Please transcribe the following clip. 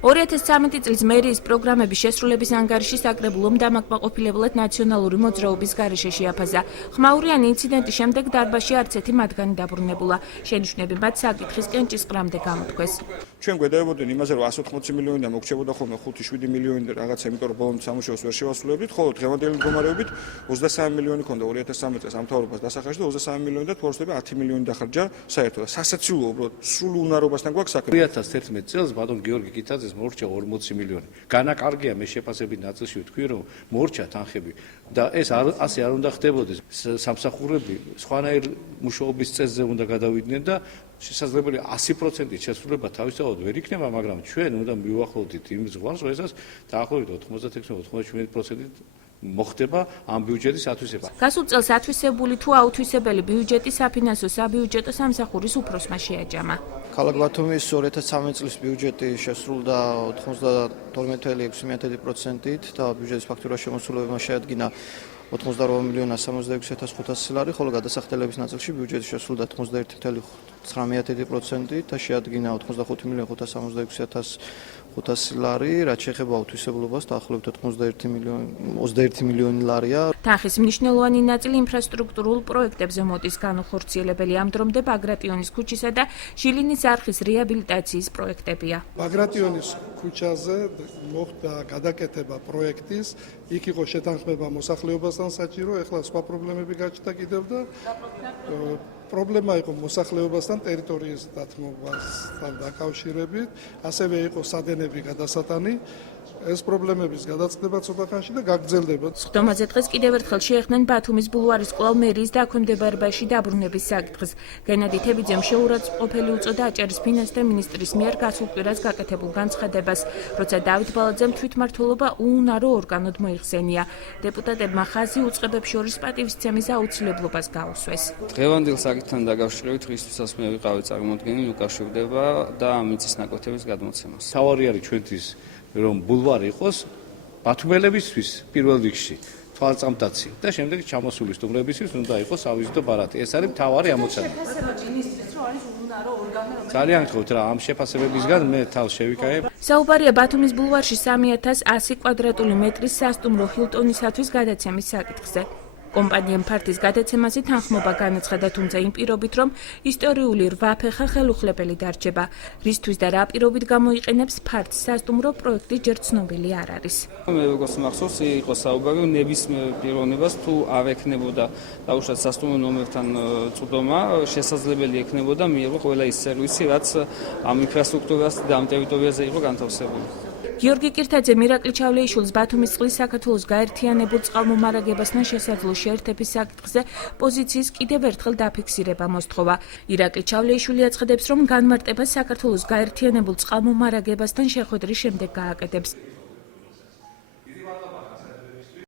2013 წლის მერიის პროგრამების შესრულების ანგარიში საკრებულომ დამაკმაყოფილებლად ნაციონალური მოძრაობის გარეშე შეაფასა. ხმაურიანი ინციდენტის შემდეგ დარბაზში არც ერთი მათგანი დაბრუნებულა. შენიშვნები მათ საკითხისკენ ჭისყრამდე გამოთქვეს. ჩვენ გვედავებოდნენ იმაზე, რომ 180 მილიონიდან მოგრჩებოდა ხოლმე 5-7 მილიონი და რაღაცა, იმიტომ რომ ბოლომდე სამუშაოს ვერ შევასრულებდით, ხოლო დღევანდელი მდგომარეობით 23 მილიონი ქონდა 2013 წელს ამთავრობას დასახარჯა და 23 მილიონი და თუ არ ვსწრები 10 მილიონი დახარჯა საერთოდ. სასაცილოა უბრალოდ სრულ უნარობასთან გვაქვს საქმე. 2011 წელს ბატონ გიორგი კიტაძეს მორჩა 40 მილიონი. განაკარგია მე შეფასების ნაწილში ვთქვი, რომ მორჩა თანხები და ეს ასე არ უნდა ხდებოდეს. სამსახურები სხვანაირ მუშაობის წესზე უნდა გადავიდნენ და შესაძლებელი 100% შესრულება თავისთავად ვერ იქნება, მაგრამ ჩვენ უნდა მივახლოვდით იმ ზღვას, როდესაც დაახლოებით 96-97% მოხდება ამ ბიუჯეტის ათვისება. გასულ წელს ათვისებული თუ აუთვისებელი ბიუჯეტი საფინანსო საბიუჯეტო სამსახურის უფროსმა შეაჯამა. ქალაქ ბათუმის 2013 წლის ბიუჯეტი შესრულდა 92,6%-ით და ბიუჯეტის ფაქტურა შემოსულებმა შეადგინა 88,76,500 ლარი, ხოლო გადასახდელების ნაწილში ბიუჯეტი შესრულდა 91,9% და შეადგინა 85,576,500 ლარი, რაც შეეხება აუთვისებლობას დაახლოებით 21 მილიონი ლარია. თანხის მნიშვნელოვანი ნაწილი ინფრასტრუქტურულ პროექტებზე მოდის. განუხორციელებელი ამ დრომდე ბაგრატიონის ქუჩისა და ჟილინის არხის რეაბილიტაციის პროექტებია. ბაგრატიონის ქუჩაზე მოხდა გადაკეთება პროექტის, იქ იყო შეთანხმება მოსახლეობასთან საჭირო, ეხლა სხვა პრობლემები გაჩნდა კიდევ და პრობლემა იყო მოსახლეობასთან ტერიტორიის დათმობასთან დაკავშირებით, ასევე იყო სადენები გადასატანი. ეს პრობლემების გადაწყდება ცოტა ხანში და გაგრძელდება. სხდომაზე დღეს კიდევ ერთხელ შეეხდნენ ბათუმის ბულვარის კვლავ მერიის დაქვემდებარებაში დაბრუნების საკითხს. გენადი თებიძემ შეურაცხმყოფელი უწოდა აჭარის ფინანსთა მინისტრის მიერ გასულ კვირას გაკეთებულ განცხადებას, როცა დავით ბალაძემ თვითმმართველობა უუნარო ორგანოდ მოიხსენია. დეპუტატებმა ხაზი უწყებებს შორის პატივისცემის აუცილებლობას გაუსვეს. დღევანდელ საკითხთან დაკავშირებით რისთვისაც მე ვიყავი წარმოდგენილი უკავშირდება და მიწის ნაკვეთების გადმოცემას. თავარი არის ჩვენთვის რომ ბულვარი იყოს ბათუმელებისთვის პირველ რიგში თვალწამტაცი და შემდეგ ჩამოსული სტუმრებისთვის უნდა იყოს ავიზიტო ბარათი. ეს არის მთავარი ამოცანა. ძალიან გთხოვთ რა, ამ შეფასებებისგან მე თავს შევიკავებ. საუბარია ბათუმის ბულვარში 3100 კვადრატული მეტრის სასტუმრო ჰილტონისათვის გადაცემის საკითხზე. კომპანიამ ფართის გადაცემაზე თანხმობა განაცხადა, თუმცა იმ პირობით, რომ ისტორიული რვაფეხა ხელუხლებელი დარჩება. რისთვის და რა პირობით გამოიყენებს ფართს სასტუმრო პროექტი ჯერ ცნობილი არ არის. მე როგორც მახსოვს, იყო საუბარი ნებისმიერ პიროვნებას თუ არ ექნებოდა დაუშვათ სასტუმრო ნომერთან წვდომა, შესაძლებელი ექნებოდა მიიღო ყველა ის სერვისი, რაც ამ ინფრასტრუქტურას და ამ ტერიტორიაზე იყო განთავსებული. გიორგი კირთაძე მირაკლი ჩავლეიშვილს ბათუმის წყლის საქართველოს გაერთიანებულ წყალმომარაგებასთან შესაძლო შეერთების საკითხზე პოზიციის კიდევ ერთხელ დაფიქსირება მოსთხოვა. ირაკლი ჩავლეიშვილი აცხადებს, რომ განმარტებას საქართველოს გაერთიანებულ წყალმომარაგებასთან შეხვედრის შემდეგ გააკეთებს.